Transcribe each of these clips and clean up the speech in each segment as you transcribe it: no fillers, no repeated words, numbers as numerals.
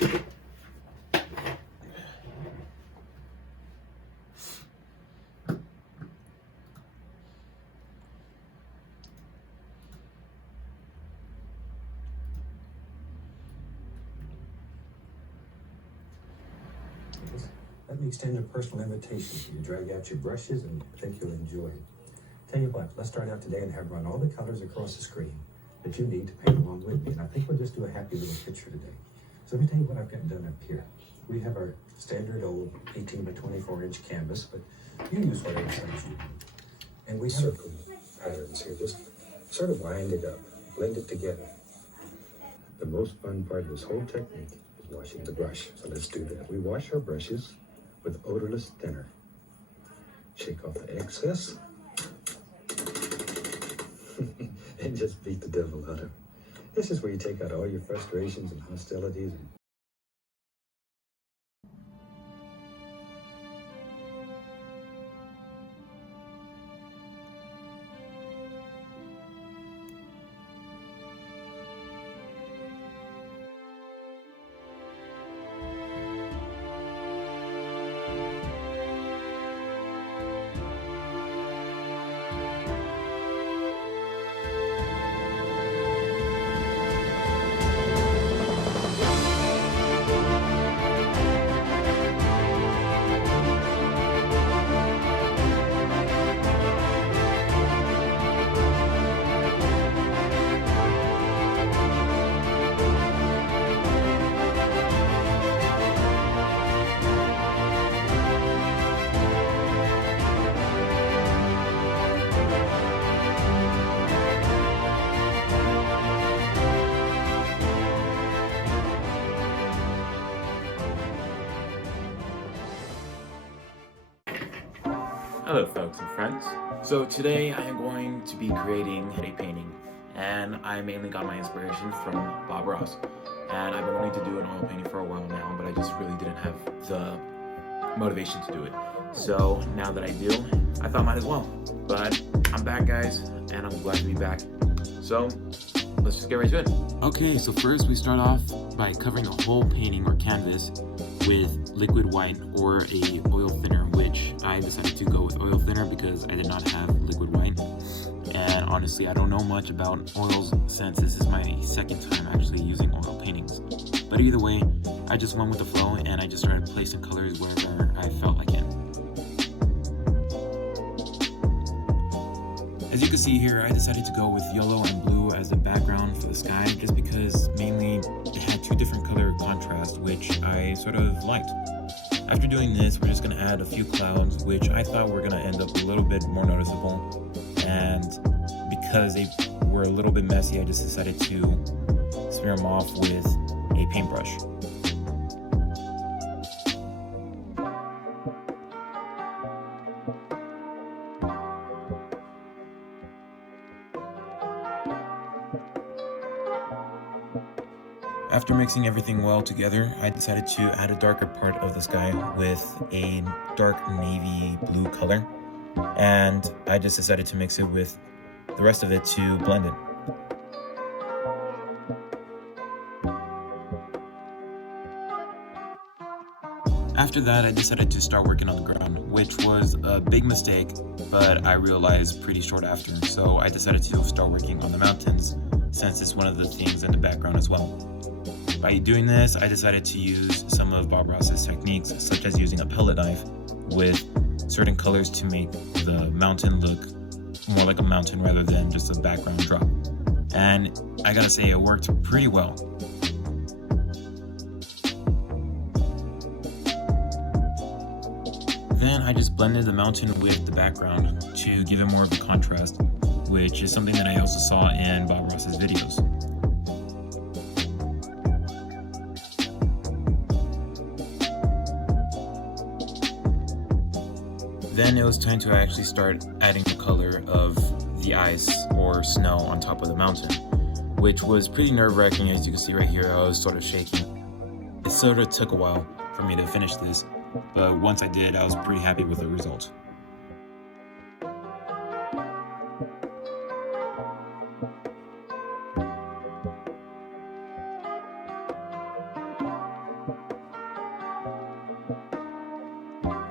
Let me extend a personal invitation for you. Drag out your brushes and I think you'll enjoy it. Tell you what, let's start out today and have run all the colors across the screen that you need to paint along with me. And I think we'll just do a happy little picture today. So let me tell you what I've got done up here. We have our standard old 18 by 24 inch canvas, but you use whatever size you want. And we circle patterns here, just sort of wind it up, blend it together. The most fun part of this whole technique is washing the brush. So let's do that. We wash our brushes with odorless thinner. Shake off the excess and just beat the devil out of it. This is where you take out all your frustrations and hostilities and Hello folks and friends. So today I am going to be creating a painting, and I mainly got my inspiration from Bob Ross. And I've been wanting to do an oil painting for a while now, but I just really didn't have the motivation to do it. So now that I do, I thought might as well. But I'm back, guys, and I'm glad to be back. So let's just get right to it. Okay, so first we start off by covering the whole painting or canvas with liquid white or a oil thinner, which I decided to go with oil thinner because I did not have liquid white. And honestly, I don't know much about oils since this is my second time actually using oil paintings. But either way, I just went with the flow and I just started placing colors wherever I felt like it. As you can see here, I decided to go with yellow and blue as the background for the sky just because mainly it had two different color contrasts, which I sort of liked. After doing this, we're just going to add a few clouds, which I thought were going to end up a little bit more noticeable. And because they were a little bit messy, I just decided to smear them off with a paintbrush. After mixing everything well together, I decided to add a darker part of the sky with a dark navy blue color, and I just decided to mix it with the rest of it to blend it. After that, I decided to start working on the ground, which was a big mistake, but I realized pretty short after, so I decided to start working on the mountains, since it's one of the themes in the background as well. By doing this, I decided to use some of Bob Ross's techniques, such as using a pellet knife with certain colors to make the mountain look more like a mountain rather than just a background drop. And I gotta say, it worked pretty well. Then I just blended the mountain with the background to give it more of a contrast, which is something that I also saw in Bob Ross's videos. Then it was time to actually start adding the color of the ice or snow on top of the mountain, which was pretty nerve-wracking. As you can see right here, I was sort of shaking. It sort of took a while for me to finish this, but once I did, I was pretty happy with the result.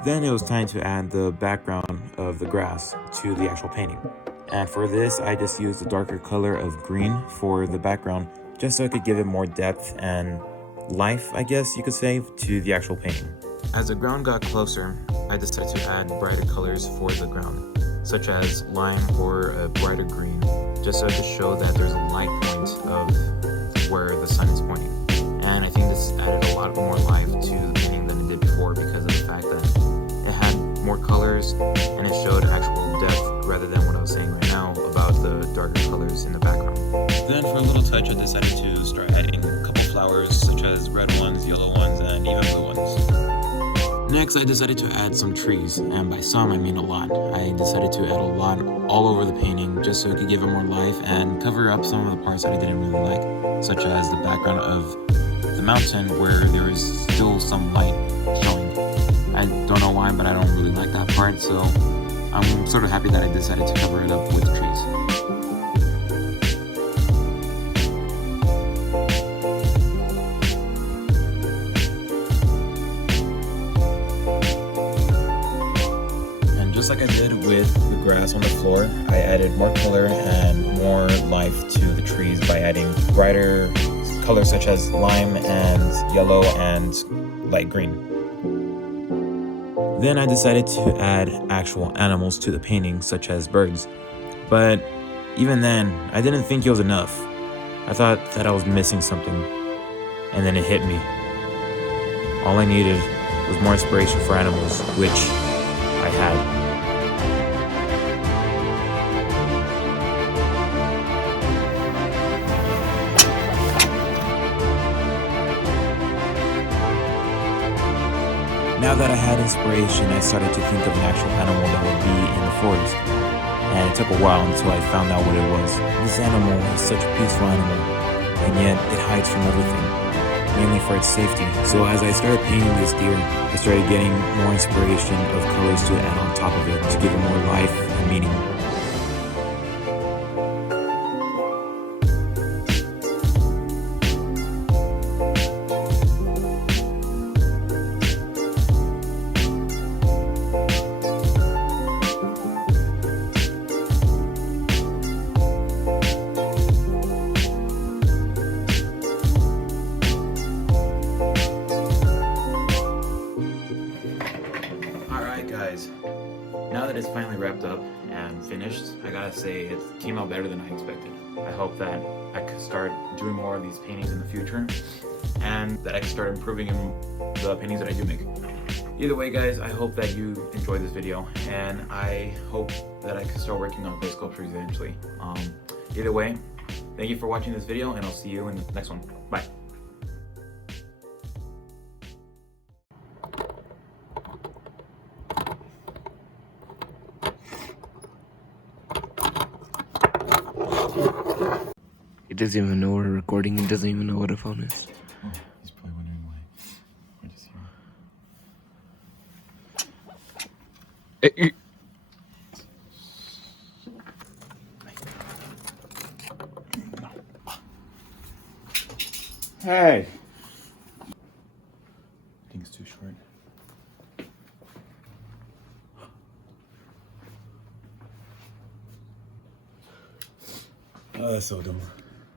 Then it was time to add the background of the grass to the actual painting. And for this, I just used a darker color of green for the background, just so I could give it more depth and life, I guess you could say, to the actual painting. As the ground got closer, I decided to add brighter colors for the ground, such as lime or a brighter green, just so to show that there's a light point of where the sun is pointing. And I think this added a lot more life to the painting than it did before because of the fact that it had more colors and it showed actual depth rather than what I was saying right now about the darker colors in the background. Then for a little touch, I decided to start adding a couple flowers such as red ones, yellow ones, and even blue ones. Next, I decided to add some trees, and by some I mean a lot. I decided to add a lot all over the painting just so it could give it more life and cover up some of the parts that I didn't really like, such as the background of the mountain where there is still some light showing. I don't know why, but I don't really like that part, so I'm sort of happy that I decided to cover it up with trees. And just like I did with the grass on the floor, I added more color and more life to the trees by adding brighter colors such as lime and yellow and light green. Then I decided to add actual animals to the painting, such as birds. But even then, I didn't think it was enough. I thought that I was missing something. And then it hit me. All I needed was more inspiration for animals, which I had. Now that I had inspiration, I started to think of an actual animal that would be in the forest. And it took a while until I found out what it was. This animal is such a peaceful animal, and yet it hides from everything, mainly for its safety. So as I started painting this deer, I started getting more inspiration of colors to add on top of it to give it more life and meaning. Now that it's finally wrapped up and finished, I gotta say it came out better than I expected. I hope that I could start doing more of these paintings in the future and that I can start improving in the paintings that I do make. Either way, guys, I hope that you enjoyed this video, and I hope that I can start working on clay sculptures eventually. Either way, thank you for watching this video, and I'll see you in the next one. Bye. It doesn't even know we're recording. It doesn't even know what a phone is. Oh, he's probably wondering why we're just here. Hey! I think it's too short. Oh, that's so dumb.